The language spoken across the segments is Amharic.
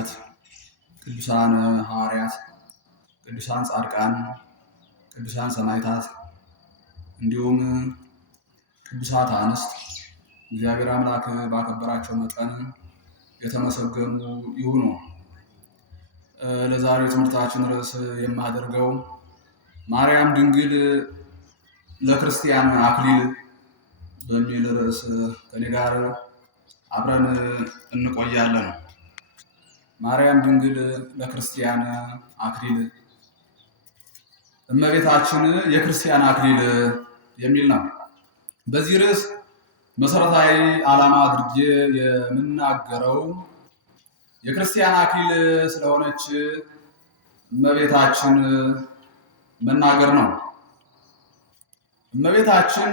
ነቢያት፣ ቅዱሳን ሐዋርያት፣ ቅዱሳን ጻድቃን፣ ቅዱሳን ሰማዕታት እንዲሁም ቅዱሳት አንስት እግዚአብሔር አምላክ ባከበራቸው መጠን የተመሰገኑ ይሁኑ። ለዛሬው ትምህርታችን ርዕስ የማደርገው ማርያም ድንግል ለክርስቲያን አክሊል በሚል ርዕስ ከኔ ጋር አብረን እንቆያለን። ማርያም ድንግል ለክርስቲያን አክሊል፣ እመቤታችን የክርስቲያን አክሊል የሚል ነው። በዚህ ርዕስ መሰረታዊ ዓላማ አድርጌ የምናገረው የክርስቲያን አክሊል ስለሆነች እመቤታችን መናገር ነው። እመቤታችን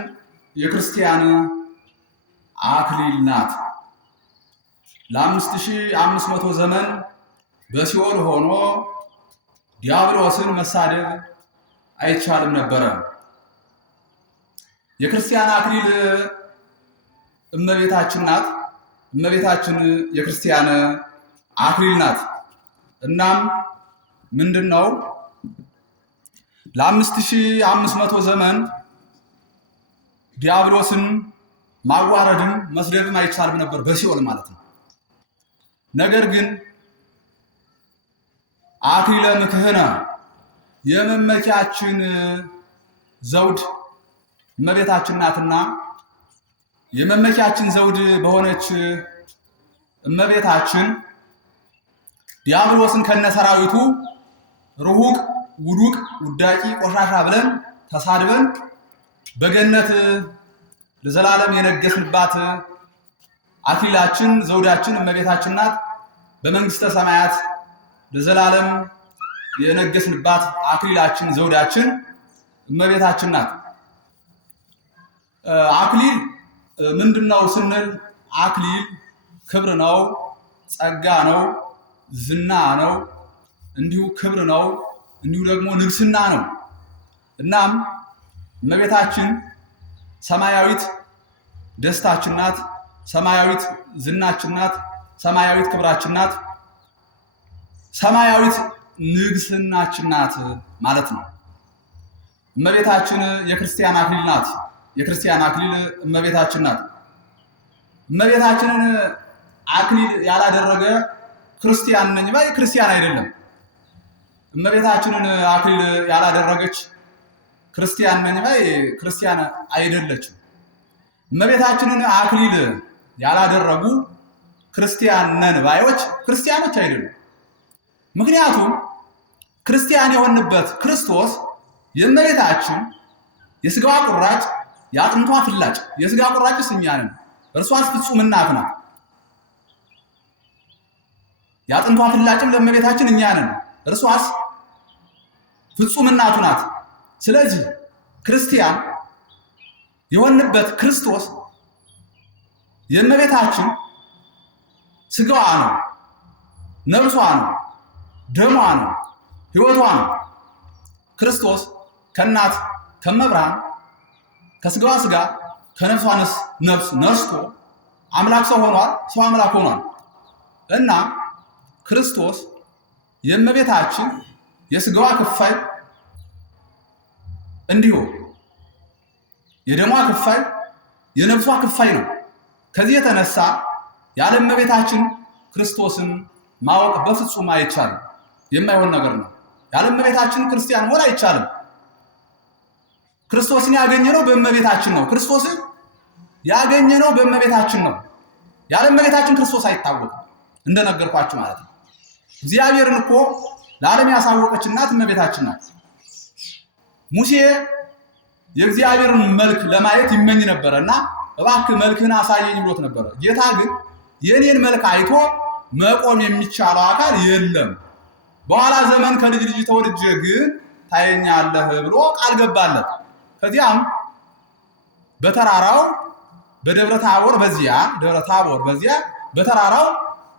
የክርስቲያን አክሊል ናት። ለ5500 ዘመን በሲኦል ሆኖ ዲያብሎስን መሳደብ አይቻልም ነበረ። የክርስቲያን አክሊል እመቤታችን ናት። እመቤታችን የክርስቲያን አክሊል ናት። እናም ምንድነው ለ5500 ዘመን ዲያብሎስን ማዋረድም መስደብም አይቻልም ነበር በሲኦል ማለት ነው። ነገር ግን አክሊለ ምክህነ የመመኪያችን ዘውድ እመቤታችን ናትና የመመኪያችን ዘውድ በሆነች እመቤታችን ዲያብሎስን ከነሰራዊቱ ርሁቅ፣ ውዱቅ፣ ውዳቂ፣ ቆሻሻ ብለን ተሳድበን በገነት ለዘላለም የነገስንባት አክሊላችን ዘውዳችን እመቤታችን ናት። በመንግስተ ሰማያት ለዘላለም የነገስንባት አክሊላችን ዘውዳችን እመቤታችን ናት። አክሊል ምንድነው ስንል አክሊል ክብር ነው፣ ጸጋ ነው፣ ዝና ነው፣ እንዲሁ ክብር ነው፣ እንዲሁ ደግሞ ንግስና ነው። እናም እመቤታችን ሰማያዊት ደስታችን ናት፣ ሰማያዊት ዝናችን ናት፣ ሰማያዊት ክብራችን ናት፣ ሰማያዊት ንግስናችን ናት ማለት ነው። እመቤታችን የክርስቲያን አክሊል ናት። የክርስቲያን አክሊል እመቤታችን ናት። እመቤታችንን አክሊል ያላደረገ ክርስቲያን ነኝ ባይ ክርስቲያን አይደለም። እመቤታችንን አክሊል ያላደረገች ክርስቲያን ነኝ ባይ ክርስቲያን አይደለችም። እመቤታችንን አክሊል ያላደረጉ ክርስቲያን ነን ባዮች ክርስቲያኖች አይደሉም። ምክንያቱም ክርስቲያን የሆንበት ክርስቶስ የእመቤታችን የስጋዋ ቁራጭ የአጥንቷ ፍላጭ፣ የስጋ ቁራጭስ እኛ ነን፣ እርሷስ ፍጹም እናት ናት። የአጥንቷ ፍላጭም ለእመቤታችን እኛ ነን፣ እርሷስ ፍጹም እናቱ ናት። ስለዚህ ክርስቲያን የሆንበት ክርስቶስ የእመቤታችን ስጋዋ ነው፣ ነፍሷ ነው፣ ደሟ ነው፣ ሕይወቷ ነው። ክርስቶስ ከእናት ከመብርሃን ከስጋዋ ስጋ ከነፍሷ ነፍስ ነስቶ አምላክ ሰው ሆኗል፣ ሰው አምላክ ሆኗል እና ክርስቶስ የእመቤታችን የስጋዋ ክፋይ እንዲሁ የደሟ ክፋይ የነፍሷ ክፋይ ነው። ከዚህ የተነሳ ያለ እመቤታችን ክርስቶስን ማወቅ በፍጹም አይቻልም፣ የማይሆን ነገር ነው። ያለ እመቤታችን ክርስቲያን መሆን አይቻልም። ክርስቶስን ያገኘነው በእመቤታችን ነው። ክርስቶስን ያገኘነው በእመቤታችን ነው። ያለ እመቤታችን ክርስቶስ አይታወቅም፣ እንደነገርኳችሁ ማለት ነው። እግዚአብሔርን እኮ ለዓለም ያሳወቀች እናት እመቤታችን ናት። ሙሴ የእግዚአብሔርን መልክ ለማየት ይመኝ ነበረና እባክህ መልክህን አሳየኝ ብሎት ነበረ። ጌታ ግን የኔን መልክ አይቶ መቆም የሚቻለው አካል የለም፣ በኋላ ዘመን ከልጅ ልጅ ተወልጄ ግን ታየኛለህ ብሎ ቃል ገባለት። ከዚያም በተራራው በደብረ ታቦር በዚያ በተራራው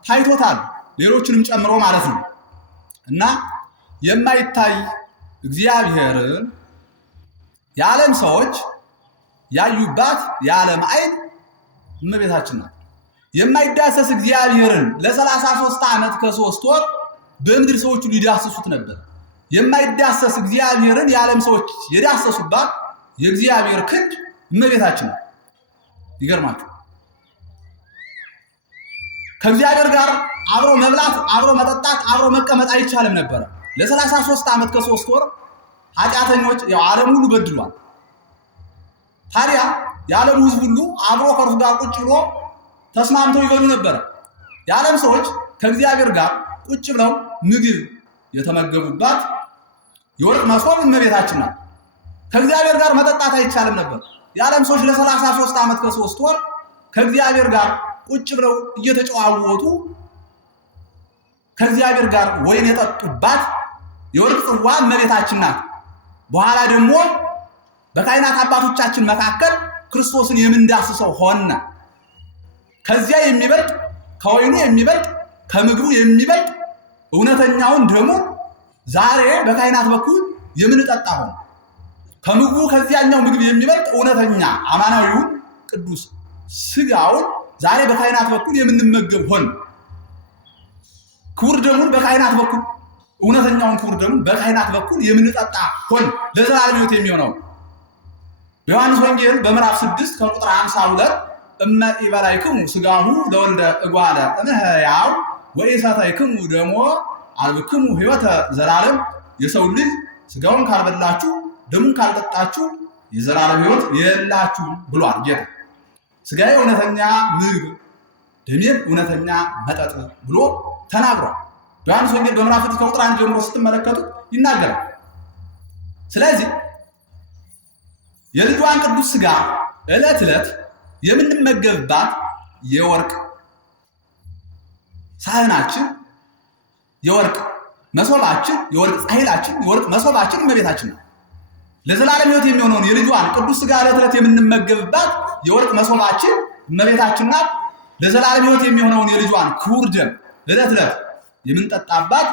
ታይቶታል፣ ሌሎችንም ጨምሮ ማለት ነው። እና የማይታይ እግዚአብሔርን የዓለም ሰዎች ያዩባት የዓለም ዓይን እመቤታችን ናት። የማይዳሰስ እግዚአብሔርን ለ33 ዓመት ከ3 ወር በምድር ሰዎች ሁሉ ይዳሰሱት ነበር። የማይዳሰስ እግዚአብሔርን የዓለም ሰዎች የዳሰሱባት የእግዚአብሔር ክንድ እመቤታችን ነው። ይገርማችሁ። ከእግዚአብሔር ጋር አብሮ መብላት፣ አብሮ መጠጣት፣ አብሮ መቀመጥ አይቻልም ነበር። ለ33 ዓመት ከ3 ወር ኃጢአተኞች ዓለም ሁሉ በድሏል። ታዲያ የዓለም ሕዝብ ሁሉ አብሮ ከእርሱ ጋር ቁጭ ብሎ ተስማምተው ይበሉ ነበር። የዓለም ሰዎች ከእግዚአብሔር ጋር ቁጭ ብለው ምግብ የተመገቡባት የወርቅ መሶብ እመቤታችን ናት። ከእግዚአብሔር ጋር መጠጣት አይቻልም ነበር። የዓለም ሰዎች ለ33 ዓመት ከ3 ወር ከእግዚአብሔር ጋር ቁጭ ብለው እየተጨዋወቱ ከእግዚአብሔር ጋር ወይን የጠጡባት የወርቅ ጽዋ እመቤታችን ናት። በኋላ ደግሞ በካህናት አባቶቻችን መካከል ክርስቶስን የምንዳስሰው ሆነ። ከዚያ የሚበልጥ ከወይኑ የሚበልጥ ከምግቡ የሚበልጥ እውነተኛውን ደሙ ዛሬ በካህናት በኩል የምንጠጣ ሆነ። ከምግቡ ከዚያኛው ምግብ የሚበልጥ እውነተኛ አማናዊውን ቅዱስ ስጋውን ዛሬ በካህናት በኩል የምንመገብ ሆነ። ክቡር ደሙን በካህናት በኩል እውነተኛውን ክቡር ደሙን በካህናት በኩል የምንጠጣ ሆነ። ለዘላለም ሕይወት የሚሆነው በዮሐንስ ወንጌል በምዕራፍ 6 ከቁጥር 52 እመ ኢበላይክሙ ሥጋሁ ለወልደ እጓለ እምሕያው ወኢሰተይክሙ ደሞ አልብክሙ ሕይወተ ዘላለም፣ የሰው ልጅ ሥጋውን ካልበላችሁ ደሙን ካልጠጣችሁ የዘላለም ሕይወት የላችሁም ብሏል ጌታ። ሥጋዬ እውነተኛ ምግብ ደሜም እውነተኛ መጠጥ ብሎ ተናግሯል። ዮሐንስ ወንጌል በምዕራፍ 6 ከቁጥር 1 ጀምሮ ስትመለከቱ ይናገራል። ስለዚህ የልጇን ቅዱስ ሥጋ ዕለት ዕለት የምንመገብባት የወርቅ ሳህናችን፣ የወርቅ መሶባችን፣ የወርቅ ጻሕላችን፣ የወርቅ መሶባችን እመቤታችን ነው። ለዘላለም ሕይወት የሚሆነውን የልጇን ቅዱስ ሥጋ ዕለት ዕለት የምንመገብባት የወርቅ መሶባችን እመቤታችን ናት። ለዘላለም ሕይወት የሚሆነውን የልጇን ክቡር ደም ዕለት ዕለት የምንጠጣባት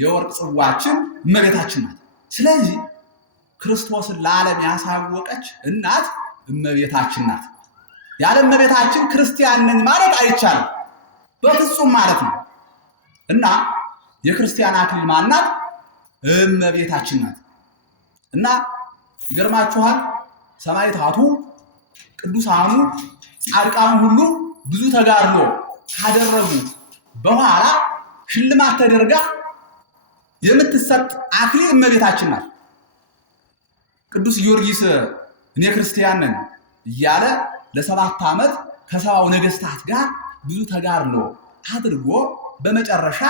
የወርቅ ጽዋችን እመቤታችን ናት። ስለዚህ ክርስቶስን ለዓለም ያሳወቀች እናት እመቤታችን ናት። ያለ እመቤታችን ክርስቲያን ነኝ ማለት አይቻልም፣ በፍጹም ማለት ነው። እና የክርስቲያን አክሊል ማናት? እመቤታችን ናት። እና ይገርማችኋል፣ ሰማዕታቱ፣ ቅዱሳኑ፣ ጻድቃኑ ሁሉ ብዙ ተጋድሎ ካደረጉ በኋላ ሽልማት ተደርጋ የምትሰጥ አክሊል እመቤታችን ናት። ቅዱስ ጊዮርጊስ እኔ ክርስቲያን ነኝ እያለ ለ7 ዓመት ከ70 ነገሥታት ጋር ብዙ ተጋድሎ አድርጎ በመጨረሻ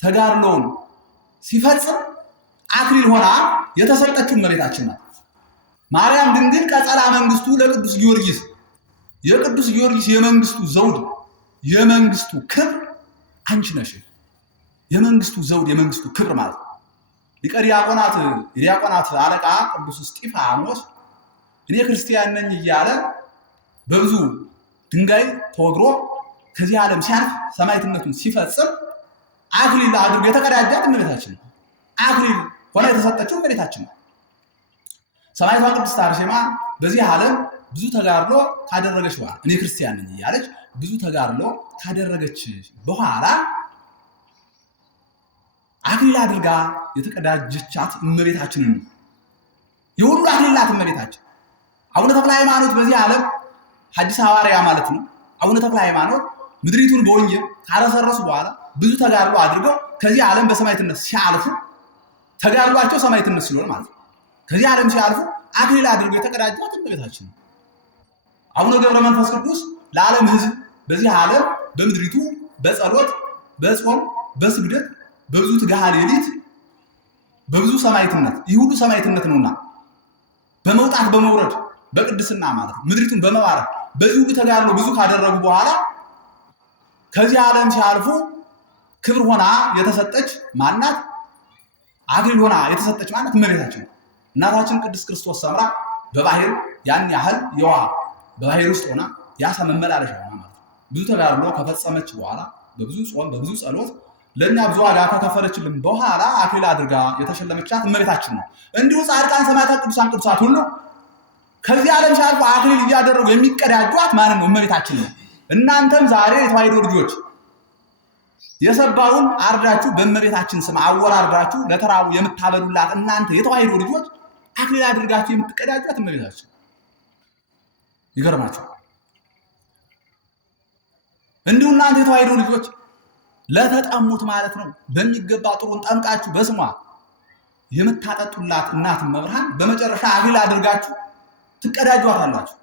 ተጋድሎውን ሲፈጽም አክሊል ሆና የተሰጠችው እመቤታችን ናት። ማርያም ድንግል ቀጸላ መንግስቱ ለቅዱስ ጊዮርጊስ፣ የቅዱስ ጊዮርጊስ የመንግስቱ ዘውድ፣ የመንግስቱ ክብር አንቺ ነሽ። የመንግስቱ ዘውድ፣ የመንግስቱ ክብር ማለት ሊቀ ዲያቆናት የዲያቆናት አለቃ ቅዱስ እስጢፋኖስ እኔ ክርስቲያን ነኝ እያለ በብዙ ድንጋይ ተወግሮ ከዚህ ዓለም ሲያልፍ ሰማዕትነቱን ሲፈጽም አክሊል አድርጎ የተቀዳጃት እመቤታችን ነው። አክሊል ሆና የተሰጠችው እመቤታችን ነው። ሰማዕቷ ቅድስት አርሴማ በዚህ ዓለም ብዙ ተጋድሎ ካደረገች በኋላ እኔ ክርስቲያን ነኝ እያለች ብዙ ተጋድሎ ካደረገች በኋላ አክሊል አድርጋ የተቀዳጀቻት እመቤታችንን ነው። የሁሉ አክሊላት እመቤታችን። አቡነ ተክለ ሃይማኖት በዚህ ዓለም ሐዲስ ሐዋርያ ማለት ነው። አቡነ ተክለ ሃይማኖት ምድሪቱን በወንጌል ካረሰረሱ በኋላ ብዙ ተጋድሎ አድርገው ከዚህ ዓለም በሰማዕትነት ሲያልፉ ተጋድሏቸው ሰማዕትነት ስለሆነ ማለት ነው። ከዚህ ዓለም ሲያልፉ አክሊል አድርገው የተቀዳጇት እመቤታችን ነው። አቡነ ገብረ መንፈስ ቅዱስ ለዓለም ሕዝብ በዚህ ዓለም በምድሪቱ በጸሎት በጾም በስግደት በብዙ ትጋሃ ሌሊት በብዙ ሰማዕትነት፣ ይህ ሁሉ ሰማዕትነት ነውና በመውጣት በመውረድ በቅድስና ማለት ነው ምድሪቱን በመባረክ በዚህ ሁሉ ተጋድሎ ብዙ ካደረጉ በኋላ ከዚህ ዓለም ሲያልፉ ክብር ሆና የተሰጠች ማናት? አክሊል ሆና የተሰጠች ማናት? እመቤታችን ነው። እናታችን ቅድስት ክርስቶስ ሰምራ በባህር ያን ያህል የዋ በባህር ውስጥ ሆና ያሳ መመላለሻ ሆና ማለት ነው ብዙ ተጋድሎ ከፈጸመች በኋላ በብዙ ጾም በብዙ ጸሎት ለእኛ ብዙ ዋጋ ከከፈለችልን በኋላ አክሊል አድርጋ የተሸለመቻት እመቤታችን ነው። እንዲሁ ጻድቃን፣ ሰማዕታት፣ ቅዱሳን ቅዱሳት ሁሉ ከዚህ ዓለም ሲያልፉ አክሊል እያደረጉ የሚቀዳጇት ማንን ነው? እመቤታችን ነው። እናንተም ዛሬ የተዋሕዶ ልጆች የሰባውን አርዳችሁ በእመቤታችን ስም አወራርዳችሁ ለተራቡ የምታበሉላት እናንተ የተዋሕዶ ልጆች አክሊል አድርጋችሁ የምትቀዳጇት እመቤታችን። ይገርማችኋል። እንዲሁ እናንተ የተዋሕዶ ልጆች ለተጠሙት ማለት ነው በሚገባ ጥሩን ጠምቃችሁ በስሟ የምታጠጡላት እናት እመብርሃን በመጨረሻ አክሊል አድርጋችሁ ትቀዳጇታላችሁ።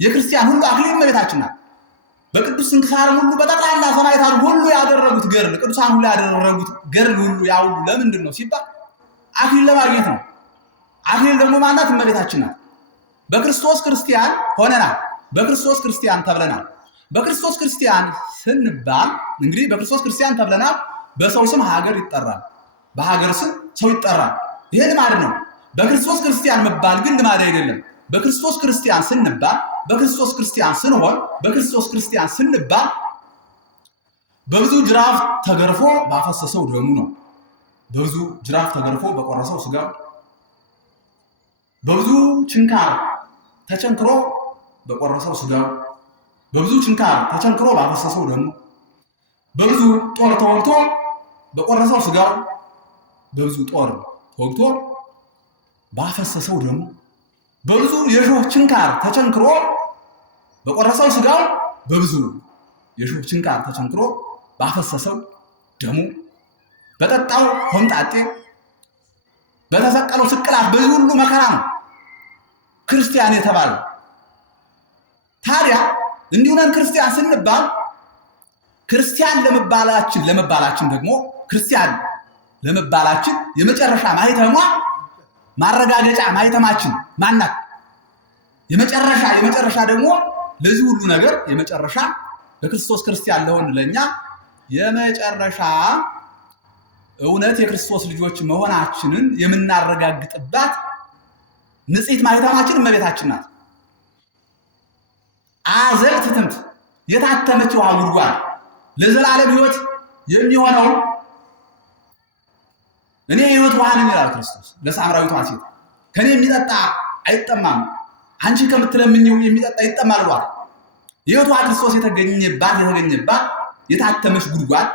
የክርስቲያን ሁሉ አክሊል እመቤታችን ናት። በቅዱስ ስንክሳር ሁሉ በጠቅላላ ሰማዕታት ሁሉ ያደረጉት ገድል ቅዱሳን ሁሉ ያደረጉት ገድል ሁሉ ያው ለምንድን ነው ሲባል አክሊል ለማግኘት ነው። አክሊል ደግሞ ማናት? እመቤታችን ናት። በክርስቶስ ክርስቲያን ሆነናል። በክርስቶስ ክርስቲያን ተብለናል። በክርስቶስ ክርስቲያን ስንባል እንግዲህ በክርስቶስ ክርስቲያን ተብለናል። በሰው ስም ሀገር ይጠራል፣ በሀገር ስም ሰው ይጠራል። ይሄ ልማድ ነው። በክርስቶስ ክርስቲያን መባል ግን ልማድ አይደለም። በክርስቶስ ክርስቲያን ስንባል፣ በክርስቶስ ክርስቲያን ስንሆን፣ በክርስቶስ ክርስቲያን ስንባል በብዙ ጅራፍ ተገርፎ ባፈሰሰው ደሙ ነው። በብዙ ጅራፍ ተገርፎ በቆረሰው ስጋው፣ በብዙ ችንካር ተቸንክሮ በቆረሰው ስጋው፣ በብዙ ችንካር ተቸንክሮ ባፈሰሰው ደሙ፣ በብዙ ጦር ተወግቶ በቆረሰው ስጋው፣ በብዙ ጦር ተወግቶ ባፈሰሰው ደሙ፣ በብዙ የሾህ ችንካር ተቸንክሮ በቆረሰው ስጋው፣ በብዙ የሾህ ችንካር ተቸንክሮ ባፈሰሰው ደሙ፣ በጠጣው ሆምጣጤ፣ በተሰቀለው ስቅላት፣ በዚህ ሁሉ መከራ ነው ክርስቲያን የተባለው። ታዲያ እንዲሁ ነን ክርስቲያን ስንባል ክርስቲያን ለመባላችን ደግሞ ክርስቲያን ለመባላችን የመጨረሻ ማህተሟ ማረጋገጫ ማህተማችን ማናት? የመጨረሻ ደግሞ ለዚህ ሁሉ ነገር የመጨረሻ በክርስቶስ ክርስቲያን ለሆን ለኛ የመጨረሻ እውነት የክርስቶስ ልጆች መሆናችንን የምናረጋግጥባት ንጽሕት ማህተማችን እመቤታችን ናት። አዘልት ትምት የታተመች ውሃ ጉድጓድ ለዘላለም ሕይወት የሚሆነው እኔ የሕይወት ውሃ ነኝ ይላል ክርስቶስ ለሳምራዊቷ ሴት። ከኔ የሚጠጣ አይጠማም፣ አንቺ ከምትለምኚው የሚጠጣ ይጠማል ብሏል። የሕይወት ውሃ ክርስቶስ የተገኘባት የታተመች ጉድጓድ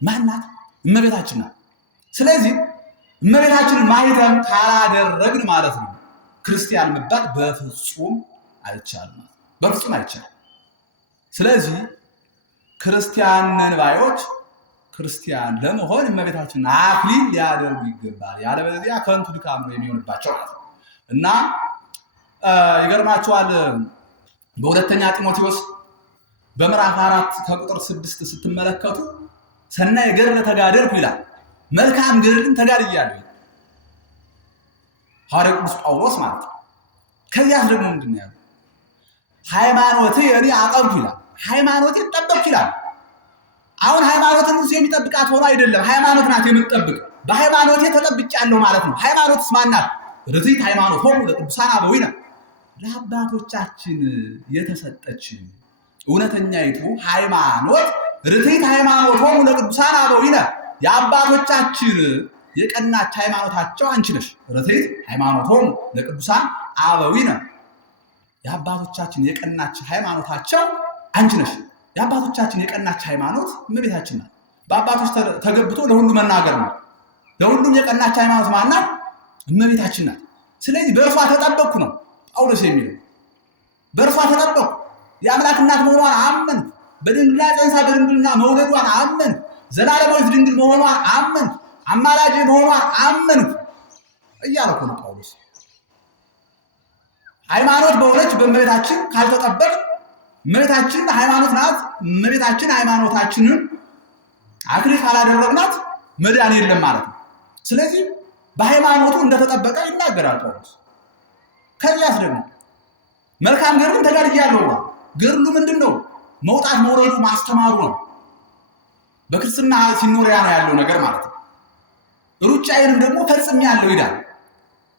ማናት? እመቤታችን ናት። ስለዚህ እመቤታችንን ማህተም ካላደረግን ማለት ነው ክርስቲያን መባል በፍጹም አይቻልም፣ በፍጹም አይቻልም። ስለዚህ ክርስቲያን ነን ባዮች ክርስቲያን ለመሆን እመቤታችንን አክሊል ሊያደርጉ ይገባል። ያለበለዚያ ከንቱ ድካም ነው የሚሆንባቸው ማለት ነው። እና ይገርማችኋል በሁለተኛ ጢሞቴዎስ በምዕራፍ 4 ከቁጥር 6 ስትመለከቱ ሰናይ ገድለ ተጋደልኩ ይላል። መልካም ገድልን ተጋድያለሁ ይላል ሐዋርያው ቅዱስ ጳውሎስ ማለት ነው። ከዚያስ ደግሞ ምንድን ነው ያለው? ሃይማኖቴ እኔ አቀብኩ ይላል። ሃይማኖቴ ጠበቅኩ ይላል። አሁን ሃይማኖትን እሱ የሚጠብቃት ሆኖ አይደለም፣ ሃይማኖት ናት የምትጠብቅ። በሃይማኖቴ ተጠብቄያለሁ ማለት ነው። ሃይማኖትስ ማናት? ርትዕት ሃይማኖቶሙ ለቅዱሳን አበዊነ፣ ለአባቶቻችን የተሰጠች እውነተኛይቱ ሃይማኖት ርትዕት ሃይማኖቶሙ ለቅዱሳን አበዊነ፣ የአባቶቻችን የቀናች ሃይማኖታቸው አንቺ ነሽ። ርትዕት ሃይማኖቶሙ ለቅዱሳን አበዊነ፣ የአባቶቻችን የቀናች ሃይማኖታቸው አንቺ ነሽ። የአባቶቻችን የቀናች ሃይማኖት እመቤታችን ናት። በአባቶች ተገብቶ ለሁሉ መናገር ነው። ለሁሉም የቀናች ሃይማኖት ማናት? እመቤታችን ናት። ስለዚህ በእርሷ ተጠበቅኩ ነው ጳውሎስ የሚለው። በእርሷ ተጠበቅኩ፣ የአምላክ እናት መሆኗን አመንኩ፣ በድንግልና ጸንሳ በድንግልና መውለዷን አመንኩ፣ ዘላለማዊት ድንግል መሆኗን አመንኩ፣ አማላጅ መሆኗን አመንኩ እያለ ነው ጳውሎስ። ሃይማኖት በሆነች በእመቤታችን ካልተጠበቅ እመቤታችን ሃይማኖት ናት። እመቤታችን ሃይማኖታችንን አክሊል ካላደረግናት መዳን የለም ማለት ነው። ስለዚህ በሃይማኖቱ እንደተጠበቀ ይናገራል ጳውሎስ። ከዚያስ ደግሞ መልካም ገድልን ተጋድያለሁ ብሏል። ገድሉ ምንድን ነው? መውጣት መውረዱ ማስተማሩ ነው። በክርስትና ሲኖሪያ ነው ያለው ነገር ማለት ነው። ሩጫዬንም ደግሞ ፈጽሜያለሁ ይላል።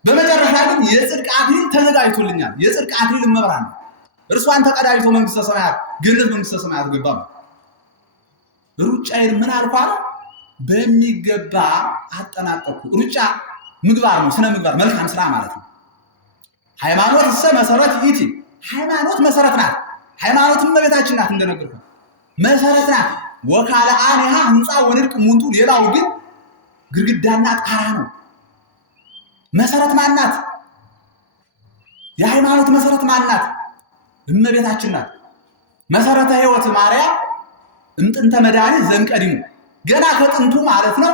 በመጨረሻ ግን የጽድቅ አክሊል ተዘጋጅቶልኛል። የጽድቅ አክሊል እመብርሃን ነው። እርሷን ተቀዳጅቶ መንግስተ ሰማያት ገነት መንግስተ ሰማያት ገባ ነው። ሩጫዬን ምን አልኳለ? በሚገባ አጠናቀቅኩ። ሩጫ ምግባር ነው፣ ስነ ምግባር መልካም ስራ ማለት ነው። ሃይማኖት እሰ መሰረት ይእቲ፣ ሃይማኖት መሰረት ናት። ሃይማኖትም እመቤታችን ናት እንደነገርኩ መሰረት ናት። ወካልአኒሃ ህንፃ ወንድቅ ሙንቱ ሌላው ግን ግድግዳና ጣራ ነው። መሰረት ማናት? የሃይማኖት መሰረት ማናት? እመቤታችን ናት። መሰረተ ሕይወት ማርያም እምጥንተ መድኃኒት ዘእምቀዲሙ ገና ከጥንቱ ማለት ነው።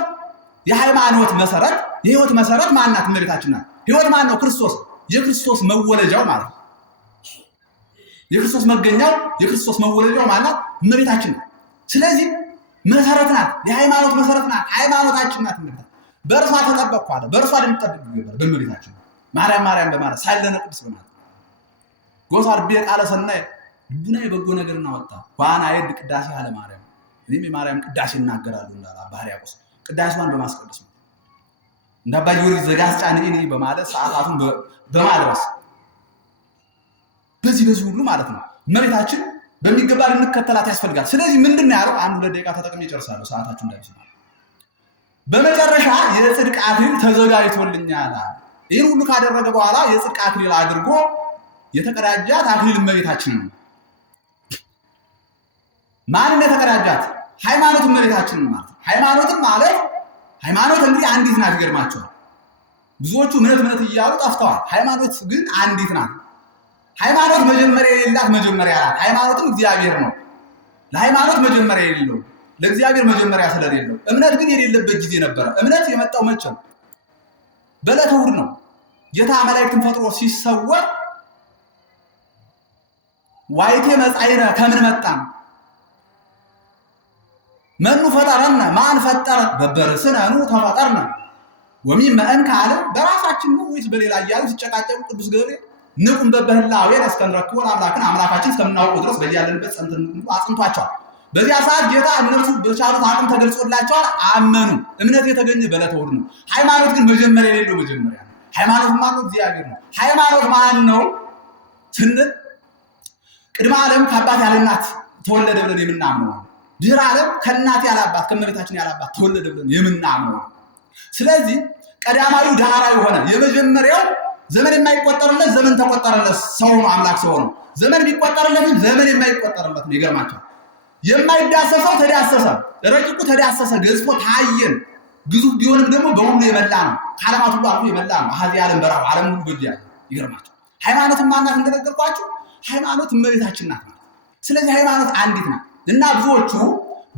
የሃይማኖት መሰረት የሕይወት መሰረት ማናት? እመቤታችን ናት። ሕይወት ማን ነው? ክርስቶስ። የክርስቶስ መወለጃው ማለት ነው። የክርስቶስ መገኛው የክርስቶስ መወለጃው ማለት እመቤታችን ናት። ስለዚህ መሰረት ናት። የሃይማኖት መሰረት ናት። ሃይማኖታችን ናት። በእርሷ ተጠበቅኩ አለ። በእርሷ ልንጠብቅ ይገባል። በእመቤታችን ማርያም ማርያም በማለት ሳይለነ ቅዱስ በማለት ጎሳ ልቤ ቃለ ሰናይ ልቡናዬ በጎ ነገር እናወጣ ዋና አይድ ቅዳሴ አለ ማርያም። እኔም የማርያም ቅዳሴ እናገራለሁ እንዳለ አባ ሕርያቆስ ቅዳሴዋን በማስቀደስ ነው። እንደ አባ ጊዮርጊስ ዘጋስጫ ነኝ በማለት ሰዓታቱን በማድረስ በዚህ ሁሉ ማለት ነው እመቤታችን በሚገባ ልንከተላት ያስፈልጋል። ስለዚህ ምንድነው ያለው? 1-2 ደቂቃ ተጠቅሜ እጨርሳለሁ ሰዓታችሁ እንዳይሰማ። በመጨረሻ የጽድቅ አክሊል ተዘጋጅቶልኛል። ይህን ሁሉ ካደረገ በኋላ የጽድቅ አክሊል አድርጎ የተቀዳጃት አክሊል እመቤታችን ነው። ማን የተቀዳጃት? ሃይማኖት እመቤታችን ማለት ነው። ሃይማኖትም ማለት ሃይማኖት እንግዲህ አንዲት ናት። ይገርማቸዋል። ብዙዎቹ እምነት እያሉ ጠፍተዋል። ሃይማኖት ግን አንዲት ናት። ሃይማኖት መጀመሪያ የሌላት መጀመሪያ ናት። ሃይማኖትም እግዚአብሔር ነው። ለሃይማኖት መጀመሪያ የሌለው ለእግዚአብሔር መጀመሪያ ስለሌለው እምነት ግን የሌለበት ጊዜ ነበረ። እምነት የመጣው መቼ ነው? በዕለተ እሑድ ነው። ጌታ መላእክትን ፈጥሮ ሲሰወር ዋይቴ መጻይነ ከምን መጣን መኑ ፈጠረነ ማን ፈጠረ በበርስነኑ ተፈጠርነ ወሚመእን ካለ በራሳችን ነው ወይስ በሌላ እያሉ ሲጨቃጨቁ ቅዱስ ገብርኤል ንቁም በበህላዌ እስከንረክቦ አምላክን አምላካችን እስከምናውቀው ድረስ በያለንበት ጸንተን አጽንቷቸዋል። በዚያ ሰዓት ጌታ እነርሱ በቻሉት አቅም ተገልጾላቸዋል፣ አመኑ። እምነት የተገኘ በዕለተ እሑድ ነው። ሃይማኖት ግን መጀመሪያ የሌለው መጀመሪያ ነው። ሃይማኖት ማን ነው? እግዚአብሔር ነው። ሃይማኖት ማን ነው ስንል ቅድመ ዓለም ከአባት ያለ እናት ተወለደ ብለን የምናምነው፣ ድህረ ዓለም ከእናት ያለ አባት ከእመቤታችን ያለ አባት ተወለደ ብለን የምናምነው። ስለዚህ ቀዳማዊው ዳህራዊ ሆነ። የመጀመሪያው ዘመን የማይቆጠርለት ዘመን ተቆጠረለት። ሰው ነው፣ አምላክ ሰው ነው። ዘመን ቢቆጠርለትም ዘመን የማይቆጠርለት ነው። ይገርማቸዋል። የማይዳሰሰው ተዳሰሰ፣ ረቂቁ ተዳሰሰ፣ ገዝፎ ታየን። ግዙፍ ቢሆንም ደግሞ በሁሉ የመላ ነው። ከዓለማት ሁሉ አልፎ የመላ ነው። አሐዚ ዓለም በራው ዓለም ሁሉ በእጁ ያለ። ይገርማቸዋል። ሃይማኖት ማናት? እንደነገርኳችሁ ሃይማኖት እመቤታችን ናት ማለት። ስለዚህ ሃይማኖት አንዲት ናት እና ብዙዎቹ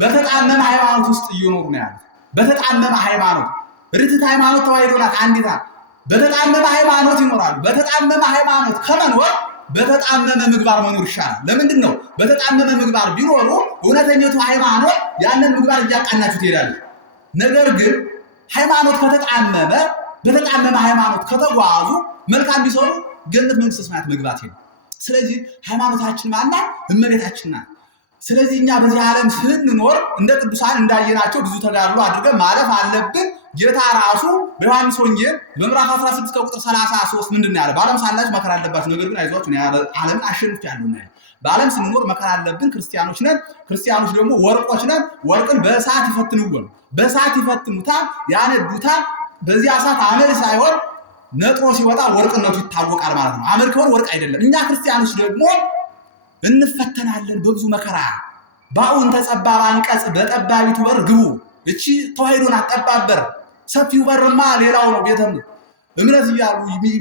በተጣመመ ሃይማኖት ውስጥ እየኖሩ ነው ያሉት። በተጣመመ ሃይማኖት ርትዕት ሃይማኖት ተዋሕዶ ናት፣ አንዲት ናት። በተጣመመ ሃይማኖት ይኖራሉ። በተጣመመ ሃይማኖት ከመኖር በተጣመመ ምግባር መኖር ይሻላል። ለምንድን ነው? በተጣመመ ምግባር ቢኖሩ እውነተኛቱ ሃይማኖት ያንን ምግባር እያቃናችሁ ትሄዳለች። ነገር ግን ሃይማኖት ከተጣመመ በተጣመመ ሃይማኖት ከተጓዙ መልካም ቢሰሩ ገነት መንግሥተ ሰማያት መግባት ይሄ። ስለዚህ ሃይማኖታችን ማናት? እመቤታችን ናት። ስለዚህ እኛ በዚህ ዓለም ስንኖር እንደ ቅዱሳን እንዳየናቸው ብዙ ተጋድሎ አድርገን ማለፍ አለብን። ጌታ ራሱ በዮሐንስ ወንጌል በምዕራፍ 16 ቁጥር 33 ምንድን ያለ? በዓለም ሳላችሁ መከራ አለባችሁ፣ ነገር ግን አይዟችሁ እኔ ዓለምን አሸንፌአለሁ ነው። በዓለም ስንኖር መከራ አለብን። ክርስቲያኖች ነን። ክርስቲያኖች ደግሞ ወርቆች ነን። ወርቅን በእሳት ይፈትኑታል፣ በእሳት ይፈትኑታል፣ ያነዱታል። በዚያ እሳት አመድ ሳይሆን ነጥሮ ሲወጣ ወርቅነቱ ይታወቃል ማለት ነው። አመድ ከሆነ ወርቅ አይደለም። እኛ ክርስቲያኖች ደግሞ እንፈተናለን በብዙ መከራ። በአሁን ተጸባብ አንቀጽ በጠባቢቱ በር ግቡ። እቺ ተዋሕዶ ናት። ጠባብ በር፣ ሰፊው በርማ ሌላው ነው። ቤተ እምነት እያሉ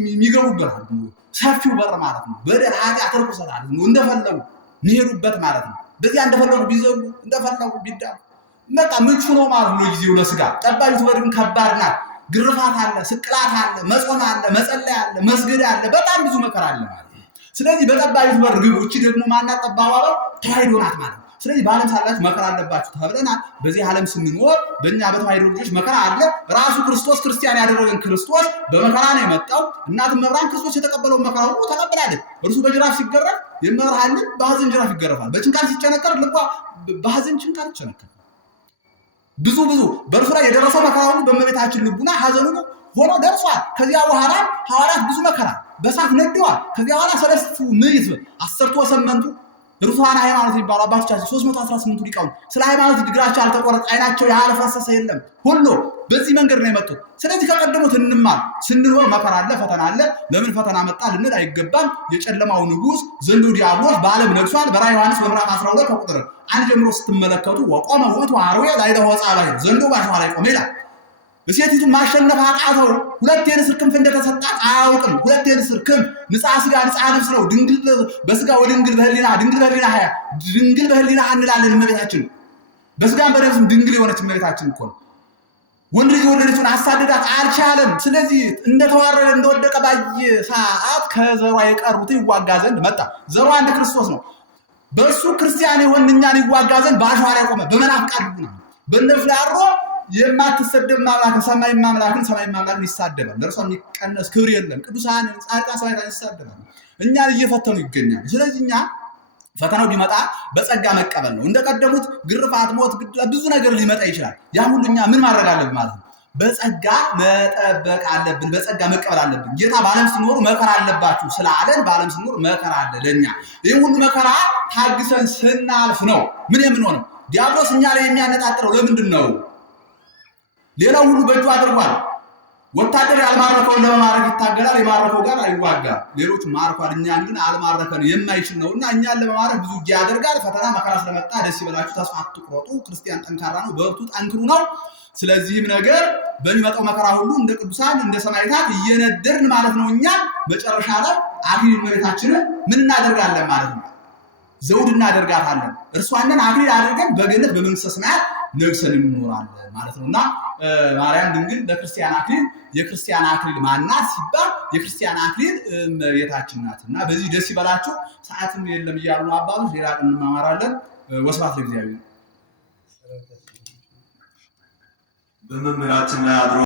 የሚገቡበት ሰፊው በር ማለት ነው። በደል ኃጢአት ርኩሰት አለ እንደፈለጉ የሚሄዱበት ማለት ነው። በዚያ እንደፈለጉ ቢዘሉ እንደፈለጉ ቢዳሉ በቃ ምቹ ነው ማለት ነው ጊዜው ለስጋ። ጠባቢቱ በር ግን ከባድ ናት። ግርፋት አለ፣ ስቅላት አለ፣ መጾም አለ፣ መጸለይ አለ፣ መስገድ አለ፣ በጣም ብዙ መከራ አለ ማለት ነው። ስለዚህ በጠባቢቱ በር ግቡ። እቺ ደግሞ ማናት? ጠባቧ በር ተዋሕዶ ናት ማለት ነው። ስለዚህ በዓለም ሳላችሁ መከራ አለባችሁ ተብለናል። በዚህ ዓለም ስንኖር በእኛ በተዋሕዶ ልጆች መከራ አለ። ራሱ ክርስቶስ ክርስቲያን ያደረገን ክርስቶስ በመከራ ነው የመጣው። እናት መብርሃን ክርስቶስ የተቀበለውን መከራ ሁሉ ተቀብላለች። እርሱ በጅራፍ ሲገረፍ የመብርሃን ልብ በሐዘን ጅራፍ ይገረፋል። በጭንቃር ሲቸነከር ልቧ በሐዘን ጭንቃር ይቸነከራል። ብዙ በእርሱ ላይ የደረሰው መከራ ሁሉ በእመቤታችን ልቡና ሐዘኑ ሆኖ ደርሷል። ከዚያ በኋላ ሐዋርያት ብዙ መከራ በእሳት ነደዋል። ከዚያ በኋላ 3 ምዕት 10 ወሰመንቱ ርቱዓነ ሃይማኖት የሚባሉ አባቶቻችን 318 ሊቃውንት ስለ ሃይማኖት እግራቸው ያልተቆረጠ ዓይናቸው ያልፈሰሰ የለም። ሁሉ በዚህ መንገድ ነው የመጡት። ስለዚህ ከቀደሙት እንማር። ስንኖር መከራ አለ፣ ፈተና አለ። ለምን ፈተና መጣ ልንል አይገባም። የጨለማው ንጉሥ ዘንዶ ዲያብሎስ በዓለም ነግሷል። በራዕየ ዮሐንስ በምዕራፍ 12 ከቁጥር 1 ጀምሮ ስትመለከቱ ወቆመ ውእቱ አርዌ ላዕለ ሆጻ ባሕር፣ ዘንዶ ባሸዋ ላይ ቆመ ይላል። ሴቲቱ ማሸነፍ አቃተው። ሁለት የንስር ክንፍ እንደተሰጣት አያውቅም። ሁለት የንስር ክንፍ ንጽሐ ሥጋ ንጽሐ ነፍስ ነው። ድንግል በሥጋ ወድንግል በህሊና ድንግል በህሊና ሀያ ድንግል በህሊና እንላለን። እመቤታችን በሥጋም በነፍስም ድንግል የሆነች እመቤታችን እኮ ነው። ወንድ ልጅ ወለደችውን አሳደዳት አልቻለም። ስለዚህ እንደተዋረደ እንደወደቀ ባየ ሰዓት ከዘሯ የቀሩትን ይዋጋ ዘንድ መጣ። ዘሯ አንድ ክርስቶስ ነው። በእሱ ክርስቲያን የሆን እኛን ይዋጋ ዘንድ በአሸዋ ላይ ቆመ። በመናፍቃን ልቡና በእነርሱ ላይ አድሮ የማትሰደብ ማምላክን ሰማይ ማምላክን ይሳደባል። ለእርሷ የሚቀነስ ክብር የለም። ቅዱሳን ጻድቃን ሰማዕታት ይሳደባል። እኛን እየፈተኑ ይገኛሉ። ስለዚህ እኛ ፈተናው ቢመጣ በጸጋ መቀበል ነው። እንደቀደሙት ግርፋት፣ ሞት፣ ብዙ ነገር ሊመጣ ይችላል። ያ ሁሉ እኛ ምን ማድረግ አለብን ማለት ነው? በጸጋ መጠበቅ አለብን። በጸጋ መቀበል አለብን። ጌታ በዓለም ስንኖሩ መከራ አለባችሁ ስላለን በዓለም ስንኖር መከራ አለ ለእኛ። ይህ ሁሉ መከራ ታግሰን ስናልፍ ነው ምን የምንሆነው? ዲያብሎስ እኛ ላይ የሚያነጣጥረው ለምንድን ነው? ሌላው ሁሉ በእጁ አድርጓል። ወታደር ያልማረከውን ለመማረክ ይታገላል፣ የማረከው ጋር አይዋጋም። ሌሎች ማርኳል፣ እኛን ግን አልማረከን የማይችል ነውና እኛን ለመማረክ ብዙ ውጊያ ያደርጋል። ፈተና መከራ ስለመጣ ደስ ይበላችሁ፣ ተስፋ አትቁረጡ። ክርስቲያን ጠንካራ ነው፣ በርቱ፣ ጠንክሩ ነው። ስለዚህም ነገር በሚመጣው መከራ ሁሉ እንደ ቅዱሳን እንደ ሰማዕታት እየነደርን ማለት ነው። እኛ መጨረሻ ላይ አክሊል እመቤታችንን ምን እናደርጋለን ማለት ነው? ዘውድ እናደርጋታለን። እርሷንን አክሊል አድርገን በገነት በመንግስተ ሰማያት ነግሰን እንኖራለን ማለት ነውና ማርያም ድንግል ለክርስቲያን አክሊል የክርስቲያን አክሊል ማናት ሲባል የክርስቲያን አክሊል እመቤታችን ናትና በዚህ ደስ ይበላችሁ። ሰዓትም የለም እያሉ ነው አባቶች። ሌላ ቀን እንማማራለን። ወስብሐት ለእግዚአብሔር። በመምህራችን ላይ አድሮ